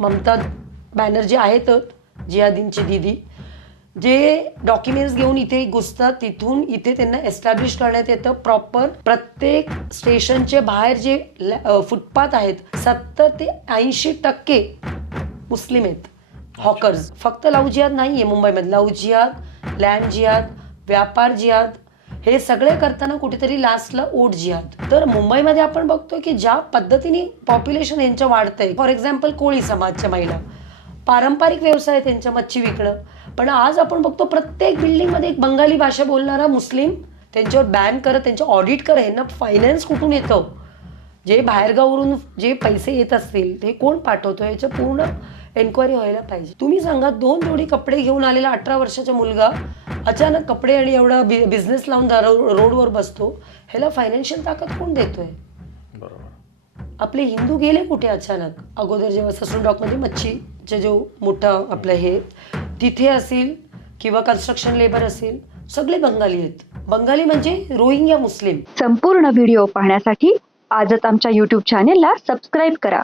ममता बॅनर्जी आहेत जिहादींची दीदी, जे डॉक्युमेंट्स घेऊन इथे घुसतात, तिथून इथे त्यांना एस्टॅब्लिश करण्यात येतं. प्रॉपर प्रत्येक स्टेशनचे बाहेर जे फुटपाथ आहेत 70 ते 80% मुस्लिम आहेत, हॉकर्स. फक्त लव्ह जिहाद नाही आहे मुंबईमध्ये, लव्ह जिहाद, लँड जिहाद, व्यापार जिहाद, हे सगळे करताना कुठेतरी लास्टला ओट जिहाद. तर मुंबईमध्ये आपण बघतो की ज्या पद्धतीने पॉप्युलेशन यांचं वाढतंय, फॉर एक्झाम्पल कोळी समाजच्या महिला, पारंपरिक व्यवसाय त्यांच्या मच्छी विकणं, पण आज आपण बघतो प्रत्येक बिल्डिंगमध्ये एक बंगाली भाषा बोलणारा मुस्लिम, त्यांच्यावर बॅन करत, त्यांचे ऑडिट करत. ह्यांना फायनान्स कुठून येतं, जे बाहेरगावरून जे पैसे येत असतील ते कोण पाठवतो, याचं पूर्ण एन्क्वायरी व्हायला पाहिजे. तुम्ही सांगा, 2 जोडी कपडे घेऊन आलेला 18 वर्षाचा मुलगा अचानक कपडे आणि एवढा बिझनेस लावून रोडवर बसतो, ह्याला फायनान्शियल ताकद कोण देतोय? बरोबर. आपले हिंदू गेले कुठे अचानक? अगोदर जेव्हा ससून डॉकमध्ये मच्छीचे जो मोठा आपलं हे तिथे असेल किंवा कन्स्ट्रक्शन लेबर असेल, सगळे बंगाली आहेत. बंगाली म्हणजे रोहिंग्या मुस्लिम. संपूर्ण व्हिडिओ पाहण्यासाठी आजच आमच्या YouTube चॅनेलला सबस्क्राईब करा.